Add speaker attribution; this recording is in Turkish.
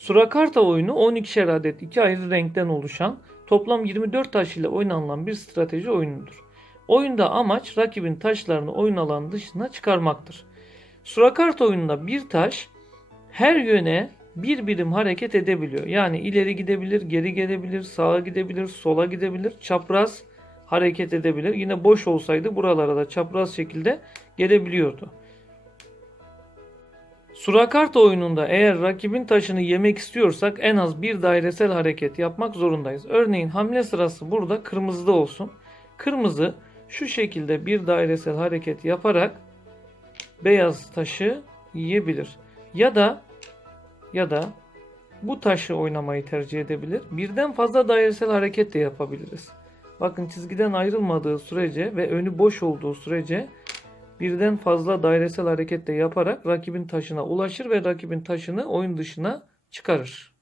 Speaker 1: Surakarta oyunu 12'şer adet iki ayrı renkten oluşan toplam 24 taş ile oynanılan bir strateji oyunudur. Oyunda amaç rakibin taşlarını oyun alanı dışına çıkarmaktır. Surakarta oyununda bir taş her yöne bir birim hareket edebiliyor. Yani ileri gidebilir, geri gelebilir, sağa gidebilir, sola gidebilir, çapraz hareket edebilir. Yine boş olsaydı buralara da çapraz şekilde gelebiliyordu. Surakarta oyununda eğer rakibin taşını yemek istiyorsak en az bir dairesel hareket yapmak zorundayız. Örneğin hamle sırası burada kırmızıda olsun. Kırmızı şu şekilde bir dairesel hareket yaparak beyaz taşı yiyebilir. Ya da ya da bu taşı oynamayı tercih edebilir. Birden fazla dairesel hareket de yapabiliriz. Bakın çizgiden ayrılmadığı sürece ve önü boş olduğu sürece birden fazla dairesel hareket de yaparak rakibin taşına ulaşır ve rakibin taşını oyun dışına çıkarır.